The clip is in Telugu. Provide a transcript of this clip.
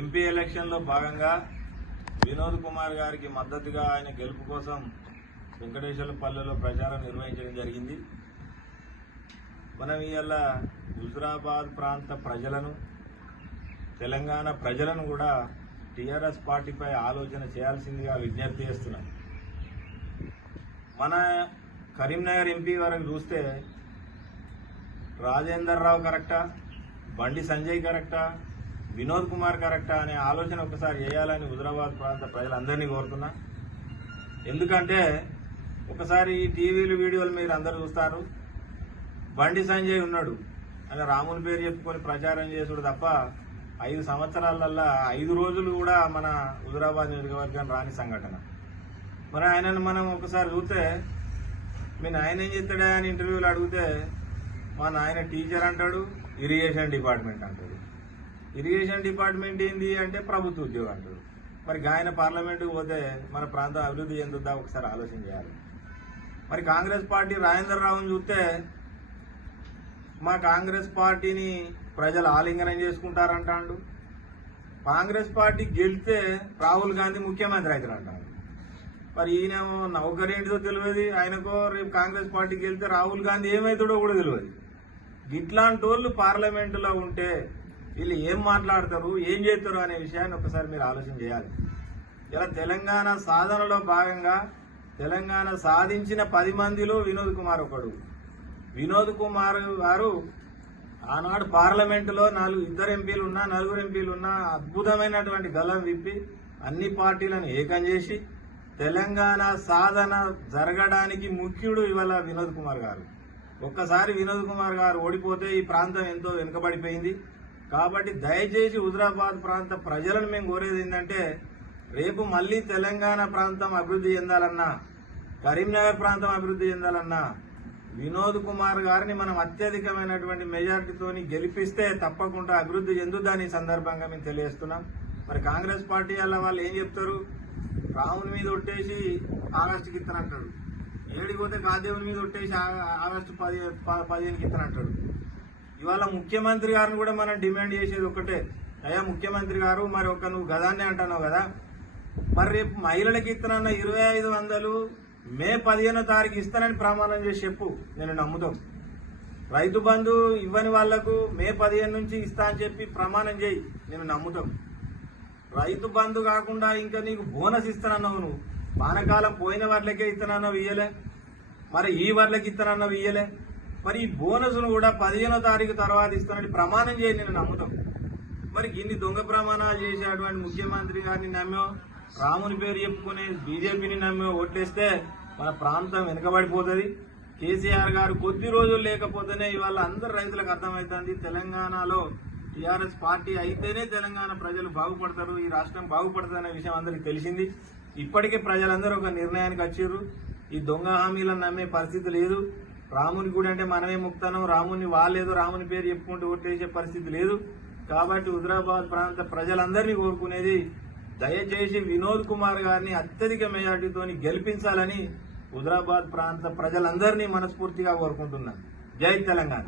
ఎంపీ ఎలక్షన్లో భాగంగా వినోద్ కుమార్ గారికి మద్దతుగా ఆయన గెలుపు కోసం వెంకటేశ్వరపల్లిలో ప్రచారం నిర్వహించడం జరిగింది. మనం ఇవాళ హుజురాబాద్ ప్రాంత ప్రజలను, తెలంగాణ ప్రజలను కూడా టీఆర్ఎస్ పార్టీపై ఆలోచన చేయాల్సిందిగా విజ్ఞప్తి చేస్తున్నాం. మన కరీంనగర్ ఎంపీ వరకు చూస్తే రాజేందర్ రావు కరెక్టా, బండి సంజయ్ కరెక్టా, వినోద్ కుమార్ కరెక్టా అనే ఆలోచన ఒకసారి చేయాలని హుజురాబాద్ ప్రాంత ప్రజలందరినీ కోరుతున్నా. ఎందుకంటే ఒకసారి ఈ టీవీలు వీడియోలు మీరు అందరూ చూస్తారు. బండి సంజయ్ ఉన్నాడు, ఆయన రాముని పేరు చెప్పుకొని ప్రచారం చేసుడు తప్ప 5 సంవత్సరాలల్లా 5 రోజులు కూడా మన హుజురాబాద్ నియోజకవర్గాన్ని రాని సంఘటన. మరి ఆయనను మనం ఒకసారి చూస్తే, మీ నాయన ఏం చేస్తాడా అని ఇంటర్వ్యూలు అడిగితే మా నాయన టీచర్ అంటాడు, ఇరిగేషన్ డిపార్ట్మెంట్ అంటాడు. ఇరిగేషన్ డిపార్ట్మెంట్ ఏంది అంటే ప్రభుత్వ ఉద్యోగం అంటాడు. మరి ఆయన పార్లమెంటుకు పోతే మన ప్రాంతం అభివృద్ధి చెందుద్దా ఒకసారి ఆలోచన చేయాలి. మరి కాంగ్రెస్ పార్టీ రాజేందర్ రావుని చూస్తే మా కాంగ్రెస్ పార్టీని ప్రజలు ఆలింగనం చేసుకుంటారంటాడు. కాంగ్రెస్ పార్టీ గెలిస్తే రాహుల్ గాంధీ ముఖ్యమంత్రి అవుతారు అంటాడు. మరి ఈయనేమో నౌకరేంటిదో తెలియదు, ఆయనకో రేపు కాంగ్రెస్ పార్టీ గెలిస్తే రాహుల్ గాంధీ ఏమవుతాడో కూడా తెలియదు. ఇట్లాంటి వాళ్ళు పార్లమెంటులో ఉంటే వీళ్ళు ఏం మాట్లాడతారు, ఏం చేస్తారు అనే విషయాన్ని ఒకసారి మీరు ఆలోచన చేయాలి. ఇలా తెలంగాణ సాధనలో భాగంగా తెలంగాణ సాధించిన 10 మందిలో వినోద్ కుమార్ ఒకడు. వినోద్ కుమార్ గారు ఆనాడు పార్లమెంటులో 2 ఎంపీలు ఉన్నా, 4 ఎంపీలు ఉన్నా అద్భుతమైనటువంటి గలం విప్పి అన్ని పార్టీలను ఏకం చేసి తెలంగాణ సాధన జరగడానికి ముఖ్యుడు ఇవాళ వినోద్ కుమార్ గారు. ఒక్కసారి వినోద్ కుమార్ గారు ఓడిపోతే ఈ ప్రాంతం ఎంతో వెనుకబడిపోయింది. కాబట్టి దయచేసి హుజురాబాద్ ప్రాంత ప్రజలను మేము కోరేది ఏంటంటే, రేపు మళ్లీ తెలంగాణ ప్రాంతం అభివృద్ధి చెందాలన్నా, కరీంనగర్ ప్రాంతం అభివృద్ధి చెందాలన్నా వినోద్ కుమార్ గారిని మనం అత్యధికమైనటువంటి మెజార్టీతోని గెలిపిస్తే తప్పకుండా అభివృద్ధి చెందుద్దని సందర్భంగా మేము తెలియజేస్తున్నాం. మరి కాంగ్రెస్ పార్టీ వాళ్ళు ఏం చెప్తారు, రాముని మీద ఒట్టేసి ఆగస్టుకి ఇస్తానంటాడు, ఏడిపోతే గాదేవుని మీద ఒట్టేసి ఆగస్టు 15కి ఇస్తానంటాడు. ఇవాళ ముఖ్యమంత్రి గారిని కూడా మనం డిమాండ్ చేసేది ఒకటే, అయ్యా ముఖ్యమంత్రి గారు, మరి నువ్వు గదాన్ని అంటున్నావు కదా, మరి రేపు మహిళలకు ఇస్తానన్న 2500 మే 15వ తారీఖు ఇస్తానని ప్రమాణం చేసి చెప్పు, నేను నమ్ముతాం. రైతు బంధు ఇవ్వని వాళ్లకు మే 15 నుంచి ఇస్తా అని చెప్పి ప్రమాణం చేయి, నేను నమ్ముతాం. రైతు బంధు కాకుండా ఇంకా నీకు బోనస్ ఇస్తానన్నావు, నువ్వు వానకాలం పోయిన వాటికే ఇస్తానన్నావు, ఇయ్యలే. మరి ఈ వాటికి ఇస్తానన్నావు, ఇయ్యలే. మరి ఈ బోనస్ను కూడా 15వ తారీఖు తర్వాత ఇస్తానని ప్రమాణం చేయి, నేను నమ్ముతాం. మరి ఇన్ని దొంగ ప్రమాణాలు చేసేటువంటి ముఖ్యమంత్రి గారిని నమ్మో, రాముని పేరు చెప్పుకునే బీజేపీని నమ్మో ఓట్లేస్తే మన ప్రాంతం వెనుకబడిపోతుంది. కేసీఆర్ గారు కొద్ది రోజులు లేకపోతేనే ఇవాళ అందరు రైతులకు అర్థమవుతుంది, తెలంగాణలో టీఆర్ఎస్ పార్టీ అయితేనే తెలంగాణ ప్రజలు బాగుపడతారు, ఈ రాష్ట్రం బాగుపడుతుంది అనే విషయం అందరికి తెలిసింది. ఇప్పటికే ప్రజలందరూ ఒక నిర్ణయానికి వచ్చారు. ఈ దొంగ హామీలను నమ్మే పరిస్థితి లేదు. రాముని గుడి అంటే మనమే ముక్తానం, రాముని వాళ్ళేదో రాముని పేరు చెప్పుకుంటూ ఓట్లేసే పరిస్థితి లేదు. కాబట్టి హుజురాబాద్ ప్రాంత ప్రజలందరినీ కోరుకునేది, దయచేసి వినోద్ కుమార్ గారిని అత్యధిక మెజార్టీతోని గెలిపించాలని హుజురాబాద్ ప్రాంత ప్రజలందరినీ మనస్ఫూర్తిగా కోరుకుంటున్నాను. జై తెలంగాణ.